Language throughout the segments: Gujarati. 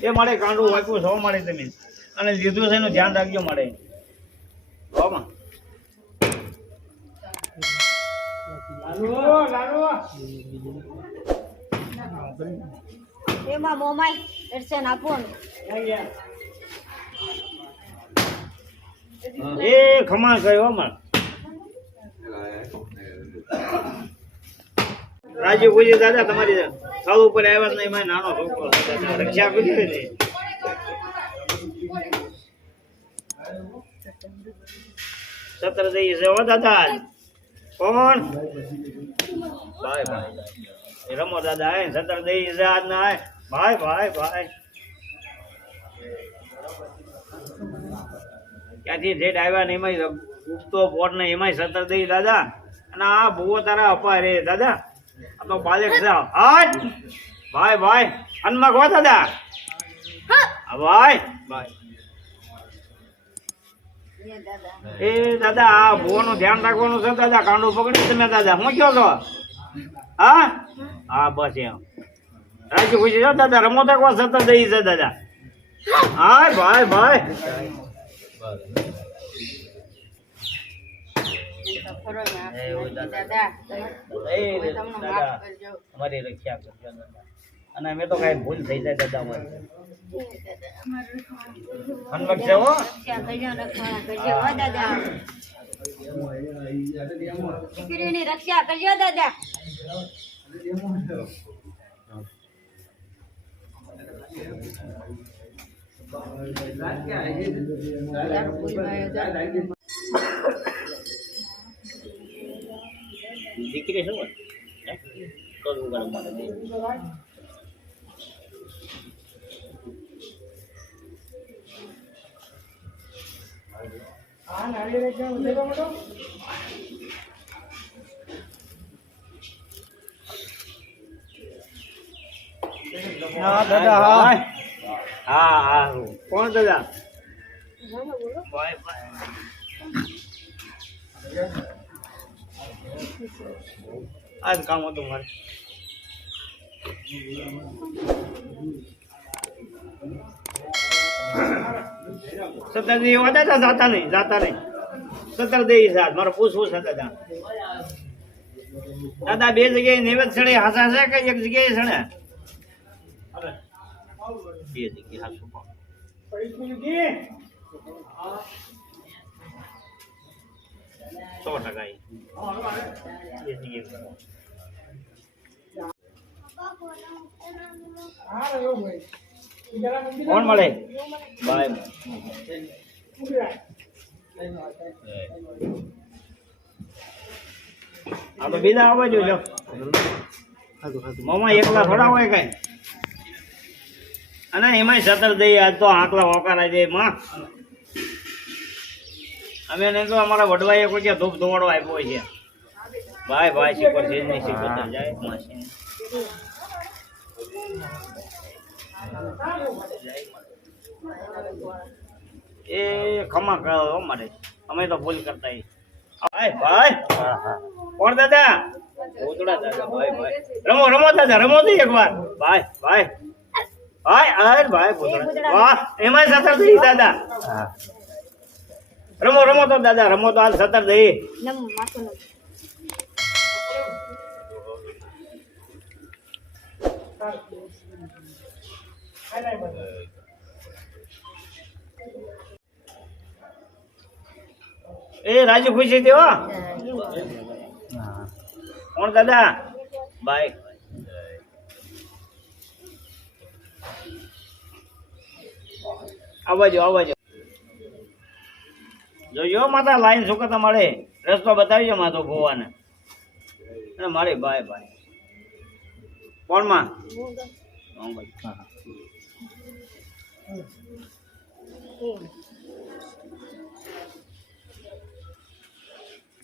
એ મળે કાંડું વાંચ્યું સૌ મળે તમે અને લીધું છે એનું ધ્યાન રાખજો મળે એમાં મોમાઈ દર્શન આપવાનું એ ખમા કયો માં રાજીવ ગુજી દાદા તમારી સાવ ઉપર આવ્યા નહીં મેં નાનો છોકરો રક્ષા કરી ને સત્ર દઈ છે ઓ દાદા કોણ ભાઈ ભાઈ રમો દાદા હે સત્ર દઈ છે આજ ના ભાઈ ભાઈ ભાઈ ક્યાંથી જેઠ આવ્યા ને એમાં ઉગતો પોટ ને એમાં સત્ર દઈ દાદા અને આ ભૂવો તારા અપાય રે દાદા આ તો બાલેક છે હાજ ભાઈ ભાઈ હનમક હો દાદા હા ભાઈ ભાઈ એ દાદા આ ભૂવો નું ધ્યાન રાખવાનું છે દાદા કાંડું પકડી તમે દાદા હું કયો છો હા હા બસ એમ રાજી ખુશી છો દાદા રમો તો કો સતત દઈ છે દાદા હા ભાઈ ભાઈ અમારી રક્ષા કરજો અને અમે તો કઈ ભૂલ થઈ જાય દાદા અમારી હનમક છે હો દીકરીની રક્ષા કરજો દાદા દીકરી શું કરવું ગરમ માટે દાદા હા હા હા કોણ દાદા આજ કામ હતું મારે સત્તર દી દાદા જાતા નહીં સત્તર દે સાત મારે પૂછવું છે દાદા દાદા બે જગ્યાએ નૈવેદ સડે હાસા છે કે એક જગ્યાએ સડે બે જગ્યાએ હાસું કોણ મળે બાય આ તો બીજા આવવા જો મામા એકલા થોડા હોય કઈ અને એમાંય સતર દઈ આજ તો આંકલા હોકારા જાય માં અમે ને તો અમારા વડવાઈએ કોઈ ક્યાં ધૂપ ધોવાડો આપ્યો છે ભાઈ ભાઈ શીખર છે નહીં શીખર જાય માસી એ ખમા કરો અમારે અમે તો ભૂલ કરતા ભાઈ ભાઈ કોણ દાદા દાદા ભાઈ ભાઈ રમો રમો દાદા રમો દે એક વાર ભાઈ ભાઈ ભાઈ અરે ભાઈ વાહ એમાં સતર દઈ દાદા રમો રમો તો દાદા રમો તો હાલ સતર દઈ એ રાજુ ખુશી દેવો કોણ દાદા બાય આવજો જોજો માતા લાઈન સુકતા મળે રસ્તો બતાવજો માતો ભોવાને અને મારે બાય બાય કોણ માં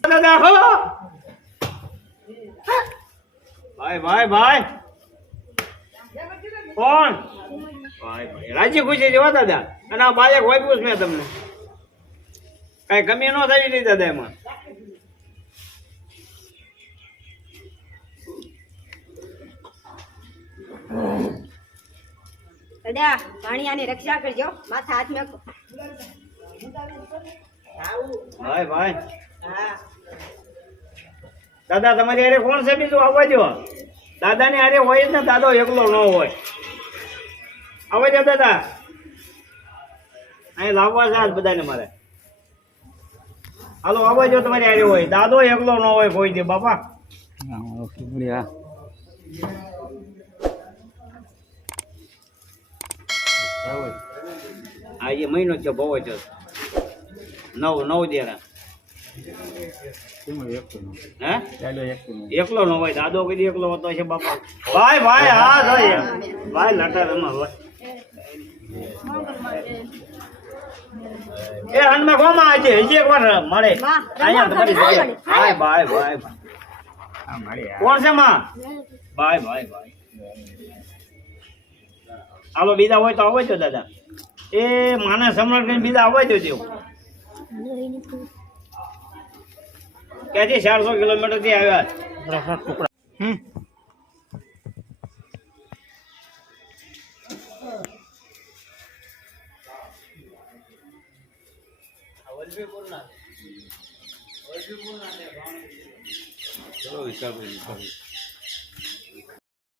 દાદા હો ભાઈ ભાઈ ભાઈ કોણ ભાઈ ભાઈ રાજી ખુશી જેવા દાદા અને આ બાયક વાગ્યું મેં તમને કઈ કમી ન થઈ નહીં દાદા એમાં દાદા ભાણિયાની રક્ષા કરજો માથા હાથ મેકો ભાઈ ભાઈ દાદા તમારી હારે કોણ છે બીજું આવવા દો દાદાની હારે હોય જ ને દાદો એકલો ન હોય આવવા દો દાદા અહીં લાવવા છે આજ બધાને મારે હાલો આવવા દો તમારી હારે હોય દાદો એકલો ન હોય કોઈ દે બાપા આ એ મહિનો છે બહુ જ નવ દેરા હે એકલો નો હોય દાદો કદી એકલો હોતો છે બાપા ભાઈ ભાઈ હા ભાઈ ભાઈ લટા રમા ભાઈ એ હનમાં કોમાં આજે હજી એક વાર મળે અહીંયા તમારી જગ્યાએ ભાઈ ભાઈ ભાઈ કોણ છે માં ભાઈ ભાઈ ભાઈ હાલો બીજા હોય તો આવે છો દાદા એ માના સમ્રાટ કરીને બીજા આવે છો દેવ ક્યાંથી 400 કિલોમીટર થી આવ્યા ચલો વિચાર